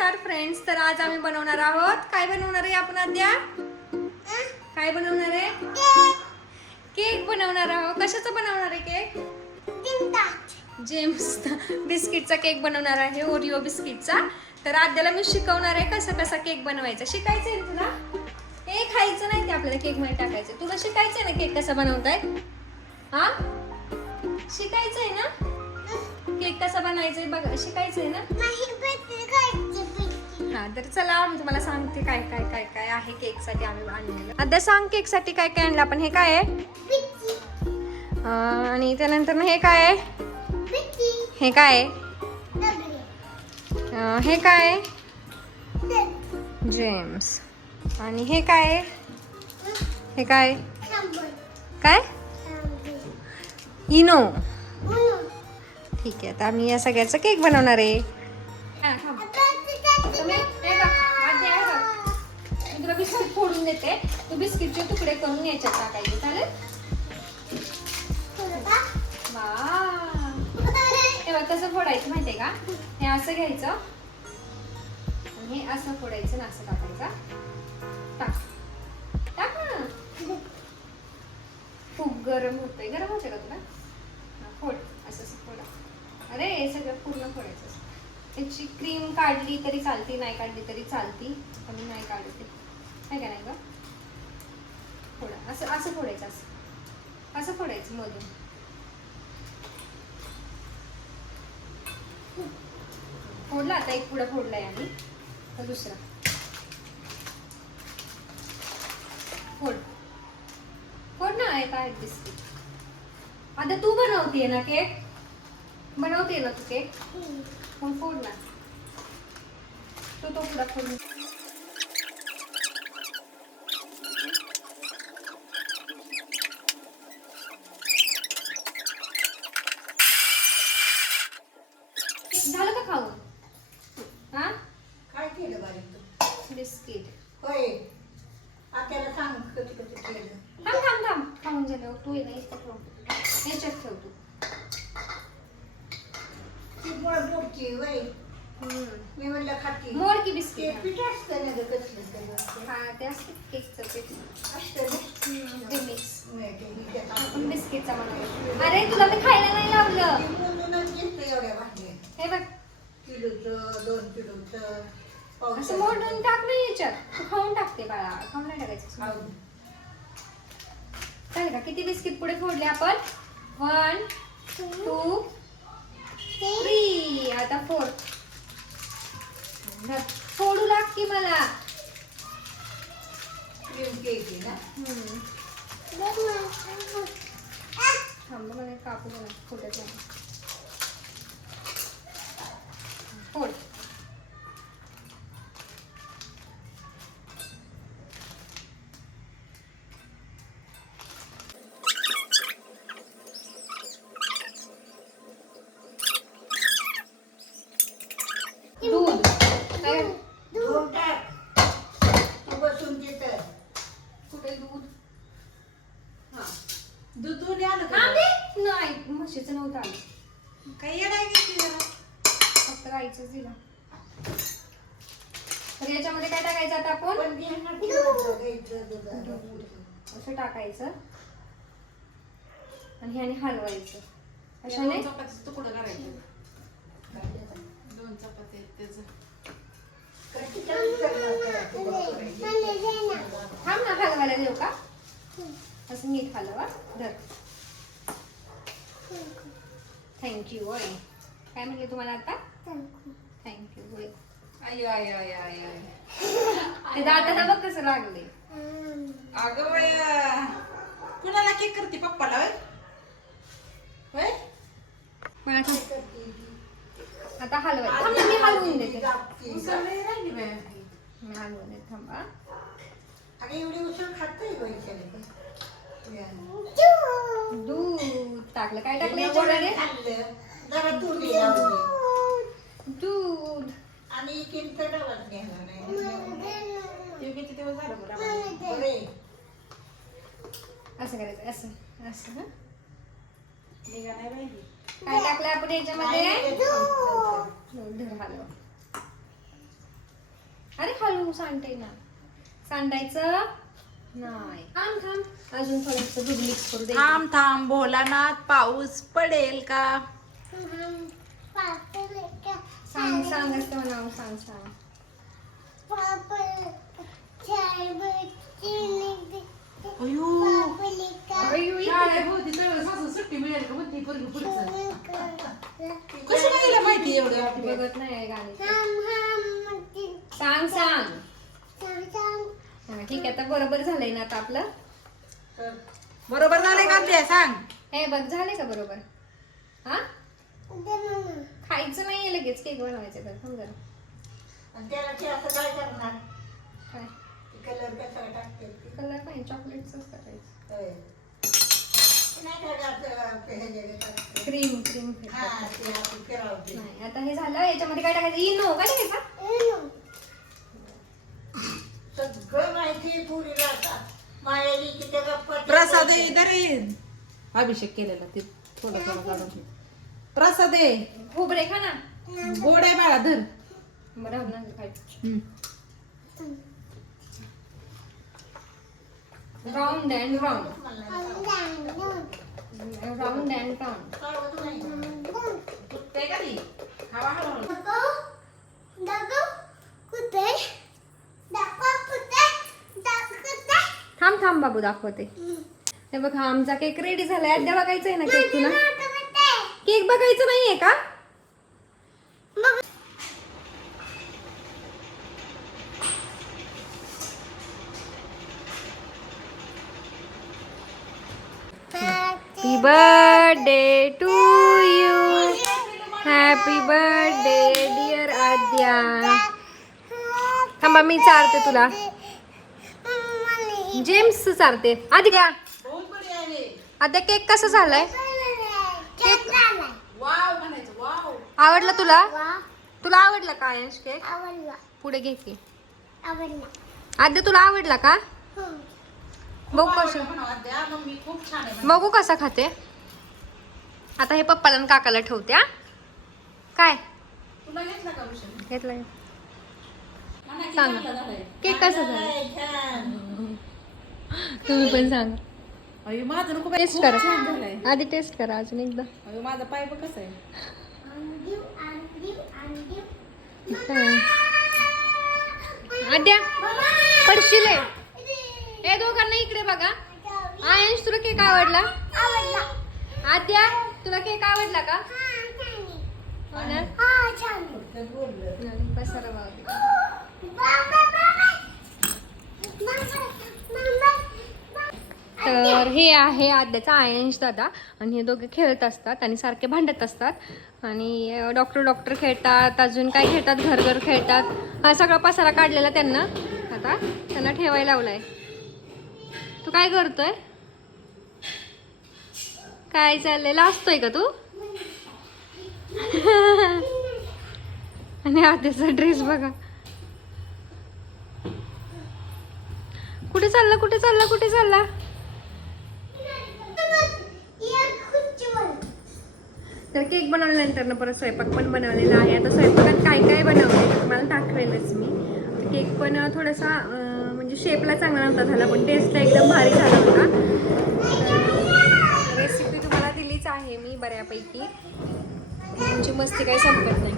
नमस्कार फ्रेंड्स तर आज आम्ही बनवणार आहोत. काय बनवणार आहे आपण आद्या? काय बनवणार आहे? केक बनवणार आहोत. कशाचा बनवणार आहे केक? जेम्स बिस्किटचा केक बनवणार आहे ओरिओ बिस्किटचा. तर आद्याला मी शिकवणार आहे कसं कसा केक बनवायचा. शिकायचं आहे तुला? हे खायचं नाही ते आपल्याला केकमध्ये टाकायचं. तुला शिकायचं आहे ना केक कसा बनवताय? हा? शिकायचं आहे ना? केक कसा बनायचा आहे बघा शिकायचं आहे ना? हा तर चला मी तुम्हाला सांगते काय काय काय काय आहे केकसाठी आम्ही आणलेलं. आता सांग केकसाठी काय काय आणलं आपण हे काय आहे? आणि त्यानंतर ना हे काय आहे? हे काय हे काय जेम्स. आणि हे काय हे. काय काय? इनो. ठीक आहे आता आम्ही या सगळ्याचा केक बनवणार आहे. फोडून देते. तू बिस्किटचे तुकडे करून याच्यात टाकायचे. चालेल? हे बघ कसं फोडायचं माहितीये का? हे असं घ्यायचं. आणि हे असं फोडायचं आणि असं टाकायचं. टाक. टाक ना. खूप गरम होतंय. गरम होतंय का तुला? हा, फोड. असं असं फोडा. अरे हे सगळं पूर्ण फोडायचं. त्याची क्रीम काढली तरी चालती नाही काढली तरी चालती. पण नाही काढते नाही का नाही का फोडा. असं असं फोडायचं असं. असं फोडायचं मधून. फोडला आता एक पुढं फोडलाय आम्ही. तर दुसरा. फोड. फोड ना येत आहेत बिस्किट. आता तू बनवतीये ना केक? बनवते ना तू केक? फोड ना. तू तो पुढा फोड झालं का खाऊन हा काय केलं बारीक तू बिस्किट होय आपल्याला सांग कधी कधी केलं थांब थांब थांब खाऊन झाल्यावर तू ये ना इथं ठेव याच्यात ठेव तू ती मोडची होय हम्म. मी म्हणलं खाती मोड की ते बिस्किट पीठ असतं ना ग कसलं सगळं हा ते असते केकचं पीठ असतं ना ते मिक्स नाही, ते मी त्यात आपण टाकलं. बिस्किटचा बनवला अरे तुला मी खायला नाही लावलं ती म्हणूनच घेतलं एवढ्या भांड्या हे बघ किलोचं दोन किलोचं. असं मोडून टाक ना याच्यात. तू खाऊन टाकते बाळा. खाऊन नाही टाकायचं चालेल का? किती बिस्किट पुढे फोडले आपण? वन टू थ्री आता फोर फोडू लाग की मला. ना? थांब मला कापू मला फोटायचं फोड. फक्त गाईचंच दिलं. तर याच्यामध्ये काय टाकायचं आता आपण. असं टाकायचं. आणि ह्याने हलवायचं. अशाने? दोन चपातीचं तुकडं करायचं. दोन चपाती त्याचं. थांब ना हलवायला देऊ का? असं नीट हलवा. धर. थँक्यू काय म्हणले तुम्हाला आता? थँक्यू होय आय आय आय आय ते दाताला बघ कसं लागले. अगं बाया कुणाला केक करते पप्पाला मला थांब. आता हलवायचं थांब ना, मी हलवून देते. उसळली राहिली मी हलवून देते थांबा अगं एवढी उसळ खातोय वैशाली दूध टाकलं. काय टाकलं वरण याच्यामध्ये? खाल्लं. जरा दूध आणि किंमत डबाच घ्यायला नाही. ते किती दिवस झालं बरं आम्हाला? बरे असं करायचं असं असं हं. निघा नाही राहिली काय टाकलं आपण याच्यामध्ये? दूध हलव अरे हळू सांडते ना. सांडायचं? नाही. थांब थांब. अजून थोडंसं दूध मिक्स करू दे. थांब थांब. भोलानाथ पाऊस पडेल का? सांग सांग असतं म्हणावं सांग सांग. अयो. सुट्टी मिळेल का म्हणते पोरगी पुढचं माहिती एवढं? ती? बघत नाही गाणी सांग सांग. हा, ठीक आहे आता बरोबर झालंय ना आता आपलं? बरोबर झाले का ते? सांग. हे बघ झालंय का बरोबर? हा? खायचं नाहीये लगेच केक बनवायचं तर. थांब जरा. त्याला ते असं काय करणार? काय? कलर कसा टाकते? कलर पाहिजे चॉकलेटच करायचं. होय. नाही का जास्त हे जे टाकते. क्रीम क्रीम हा, ते आपण फिरवते. नाही आता हे झालं. याच्यामध्ये काय टाकायचं? इनो काय टाकायचं? सगळं माहिती पुरीला आता मायाली की त्या गप्पा प्रसाद इधर. अभिषेक केलेला ते थोडं थोडं काढून ठेव. प्रसाद. आहे खोबरे खा ना. गोड आहे बाळा धर. बरं राहू ना खायचं हम्म. Round and round round and round कळवत नाही ते का ती? खावा हळूहळू. थांब थांब बाबू दाखवते. हे बघ हा आमचा केक रेडी झालाय. अद्या बघायचं आहे ना केक तुला? केक बघायचं नाहीये का? Happy birthday to you happy birthday dear Aadya थांबा मी चारते तुला. जेम्स चारते. आधी आहे. आद्या केक कसा झालाय? आवडला तुला? तुला आवडला का आयश केक आवडला. पुढे घे की. आवडला. आद्या तुला आवडला का? बघू कसं बघू कसा खाते. आता हे पप्पाला आणि काकाला ठेवते हा. काय? घेतला घेतलंय सांग. केक कसा झाला? तुम्ही पण सांगा. अयो माझं नको बाई, टेस्ट करा. छान झालंय. आधी टेस्ट करा अजून एकदा. अयो माझा पाय बघ कसा आहे? आद्या पडशील हे. हे दोघांना इकडे बघा. आयंश तुला केक आवडला? आद्या तुला केक आवडला का? हो ना? नाही, पसारा बाबा. तर हे आहे आद्याचा आयंश दादा. आणि हे दोघे खेळत असतात आणि सारखे भांडत असतात. आणि डॉक्टर डॉक्टर खेळतात अजून काय खेळतात घर घर खेळतात. हा सगळा पसारा काढलेला त्यांना. आता त्यांना ठेवायला लावलाय. तू काय करतोय? काय चाललंय? लाजतोय का तू? आणि आद्याचा ड्रेस बघा. कुठे चालला? कुठे चालला? कुठे चालला? तर केक बनवल्यानंतर ना परत स्वयंपाक पण बनवलेला आहे. आता स्वयंपाकात काय काय बनवलं तुम्हाला दाखवेलच मी. केक पण थोडासा म्हणजे शेपला चांगला नव्हता झाला पण टेस्टला एकदम भारी झाला होता. रेसिपी तुम्हाला दिलीच आहे मी बऱ्यापैकी. तुमची मस्ती काही संपत नाही.